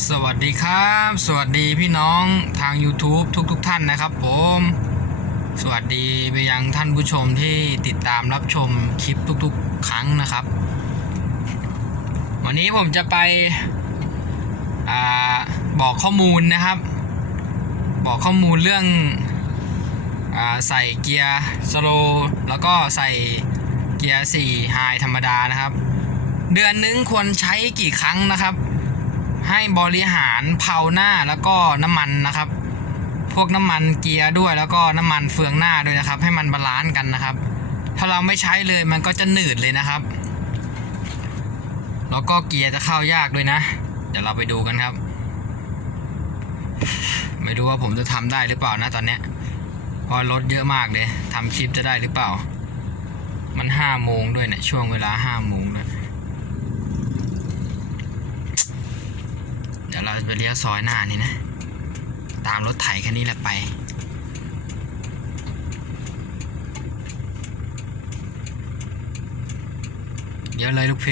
สวัสดีครับ สวัสดีพี่น้องทาง YouTube ทุกๆทท่านนะครับผม สวัสดีไปยังท่านผู้ชมที่ติดตามรับชมคลิปทุกๆ ครั้งนะครับ วันนี้ผมจะไปอบอกข้อมูลนะครับ บอกข้อมูลเรื่องอใส่เกียร์สโลแล้วก็ใส่เกียร์4ไฮธรรมดานะครับ เดือนนึงควรใช้กี่ครั้งนะครับ ให้บริหารเพาหน้าแล้วก็น้ำมันนะครับ พวกน้ำมันเกียร์ด้วยแล้วก็น้ำมันเฟืองหน้าด้วยนะครับ ให้มันบาลานซ์กันนะครับ ถ้าเราไม่ใช้เลยมันก็จะหนืดเลยนะครับ แล้วก็เกียร์จะเข้ายากด้วยนะ เดี๋ยวเราไปดูกันครับ ไม่รู้ว่าผมจะทำได้หรือเปล่านะตอนเนี้ยเพราะรถเยอะมากเลยทำคลิปจะได้หรือเปล่า มันห้าโมงด้วยเนี่ยช่วงเวลาห้าโมงนะเดี๋ยวเรา จะไปเลี้ยวซอยหน้านี่นะ ตามรถไถคันนี้แหละไป เดี๋ยวเลยลูกเพ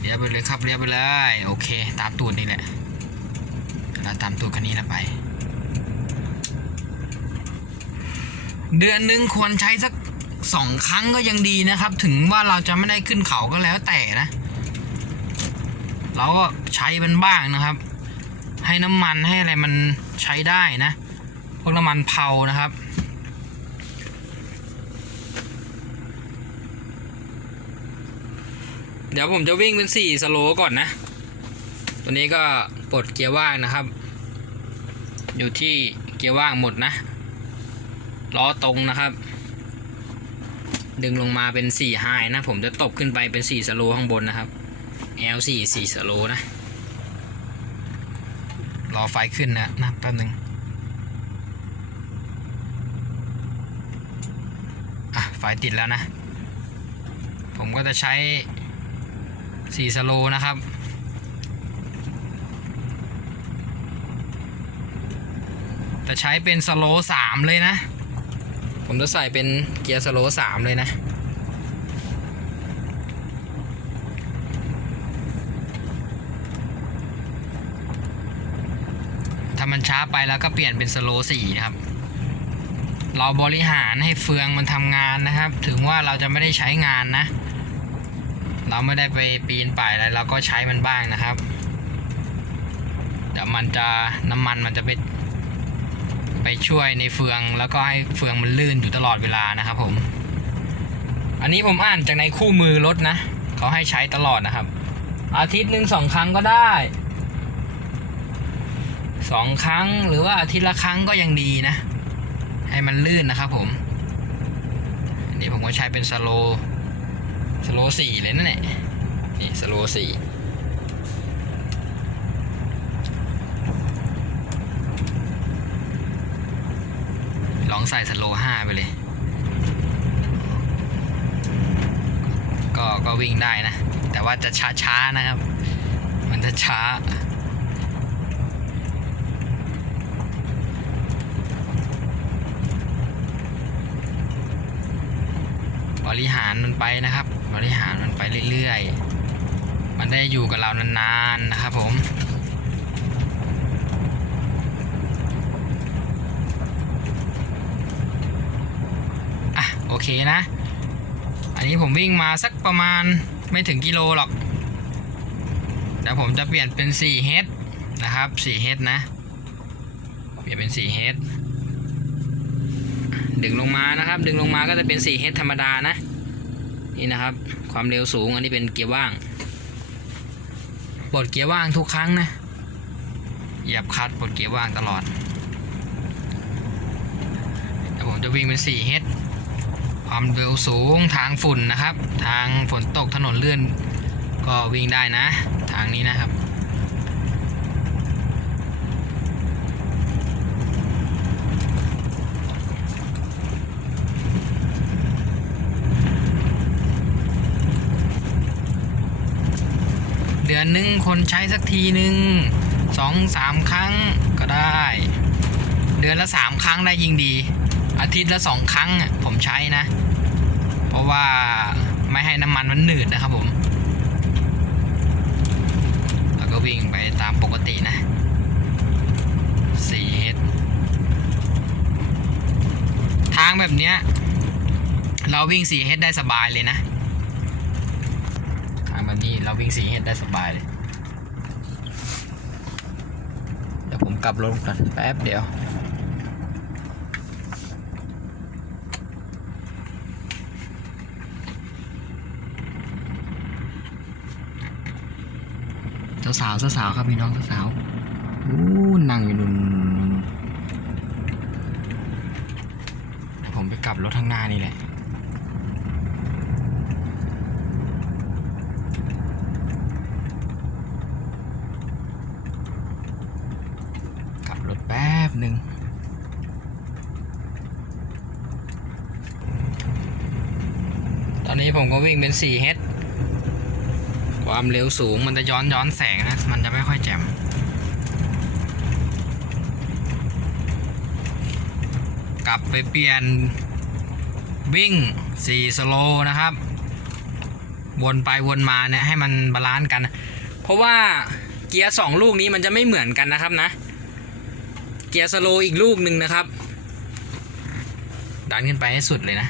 เลี้ยวไปเลยครับเลี้ยวไปเลย โอเค ตามตูดนี่แหละเราตามตูดคันนี้แหละไป เดือนหนึ่งควรใช้สักสองครั้งก็ยังดีนะครับ ถึงว่าเราจะไม่ได้ขึ้นเขาก็แล้วแต่นะ เราก็ใช้มันบ้างนะครับ ให้น้ำมันให้อะไรมันใช้ได้นะ พวกน้ำมันเผานะครับเดี๋ยวผมจะวิ่งเป็นสี่สโลก่อนนะ ตัวนี้ก็ปลดเกียร์ว่างนะครับ อยู่ที่เกียร์ว่างหมดนะ ล้อตรงนะครับ ดึงลงมาเป็น4ไฮนะ ผมจะตบขึ้นไปเป็น4สโลข้างบนนะครับ L4 4สโลนะ รอไฟขึ้นนะนะแป๊บนึงอะไฟติดแล้วนะ ผมก็จะใช้ 4สโลนะครับแต่ใช้เป็นสโลสามเลยนะ ผมจะใส่เป็นเกียร์สโลสามเลยนะ ถ้ามันช้าไปแล้วก็เปลี่ยนเป็นสโลสี่นะครับ เราบริหารให้เฟืองมันทำงานนะครับ ถึงว่าเราจะไม่ได้ใช้งานนะ เราไม่ได้ไปปีนป่ายอะไรเราก็ใช้มันบ้างนะครับแต่มันจะน้ำมันมันจะไปไปช่วยในเฟืองแล้วก็ให้เฟืองมันลื่นอยู่ตลอดเวลานะครับผม อันนี้ผมอ่านจากในคู่มือรถนะ เขาให้ใช้ตลอดนะครับ อาทิตย์หนึ่งสองครั้งก็ได้ สองครั้งหรือว่าอาทิตย์ละครั้งก็ยังดีนะ ให้มันลื่นนะครับผมอันนี้ผมก็ใช้เป็นสโลสโลสี่เลยนั่นแหละนี่สโลสี่ลองใส่สโลห้าไปเลย ก็ก็วิ่งได้นะ แต่ว่าจะช้าๆนะครับ มันจะช้า บริหารมันไปนะครับ บริหารมันไปเรื่อยๆ มันได้อยู่กับเรานานๆนะครับผมอะโอเคนะ อันนี้ผมวิ่งมาสักประมาณไม่ถึงกิโลหรอกเดี๋ยวผมจะเปลี่ยนเป็น4 h นะครับ4 h นะ เปลี่ยนเป็น4 h ดึงลงมานะครับ ดึงลงมาก็จะเป็น 4 h ธรรมดานะ นี่นะครับ ความเร็วสูงอันนี้เป็นเกียร์ว่างปลดเกียร์ว่างทุกครั้งนะเหยียบคลัตช์ปลดเกียร์ว่างตลอดเดี๋ยวผมจะวิ่งเป็น 4 h ความเร็วสูงทางฝุ่นนะครับ ทางฝนตกถนนเลื่อนก็วิ่งได้นะ ทางนี้นะครับ ดือนหนึ่งคนใช้สักทีหนึ่งสองสามครั้งก็ได้ เดือนละสามครั้งได้ยิ่งดี อาทิตย์ละสองครั้งผมใช้นะ เพราะว่าไม่ให้น้ำมันมันหนืดนะครับผมแล้วก็วิ่งไปตามปกตินะสี่เฮดทางแบบเนี้ย เราวิ่งสี่เฮดได้สบายเลยนะ นี้เราวิ่ง 4H ได้สบายเลยเดี๋ยวผมกลับรถก่อนแป๊บเดียวสาวสาวครับพี่น้องสาวอู้นั่งอยู่นู่นเดี๋ยวผมไปกลับรถข้างหน้านี่แหละ กลับร บหนึ่งตอนนี้ผมก็วิ่งเป็น 4H ความเร็วสูงมันจะย้อนย้อนแสงนะ มันจะไม่ค่อยแจ่มกลับไปเปลี่ยนวิ่ง 4 สโลนะครับ วนไปวนมาเนี่ย ให้มันบาลานซ์กัน เพราะว่าเกียร์สองลูกนี้มันจะไม่เหมือนกันนะครับนะ เกียร์สโลอีกลูกหนึ่งนะครับ ดันขึ้นไปให้สุดเลยนะ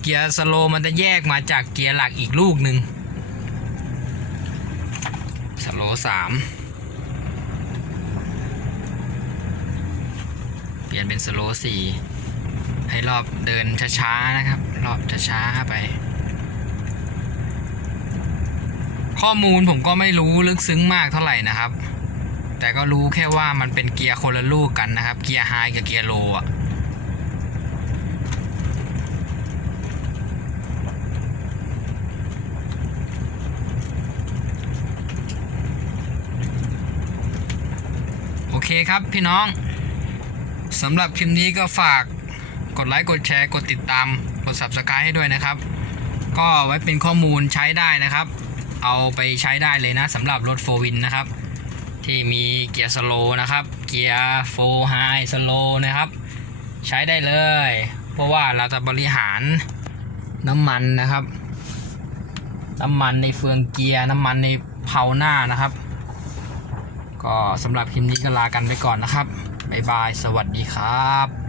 เกียร์สโลมันจะแยกมาจากเกียร์หลักอีกลูกหนึ่งสโลสามเปลี่ยนเป็นสโลสี่ให้รอบเดินช้าๆนะครับ รอบช้าๆไปข้อมูลผมก็ไม่รู้ลึกซึ้งมากเท่าไหร่นะครับ แต่ก็รู้แค่ว่ามันเป็นเกียร์คนละลูกกันนะครับ เกียร์ไฮกับเกียร์โลอะโอเคครับพี่น้องสำหรับคลิปนี้ก็ฝากกดไลค์กดแชร์กดติดตามกด subscribe ให้ด้วยนะครับ ก็ไว้เป็นข้อมูลใช้ได้นะครับ เอาไปใช้ได้เลยนะสำหรับรถโฟวินนะครับ ที่มีเกียร์สโลนะครับ เกียร์โฟไฮสโลนะครับ ใช้ได้เลย เพราะว่าเราจะบริหารน้ำมันนะครับ น้ำมันในเฟืองเกียร์น้ำมันในเผาหน้านะครับ ก็สำหรับคลิปนี้ก็ลากันไปก่อนนะครับบ๊ายบาย สวัสดีครับ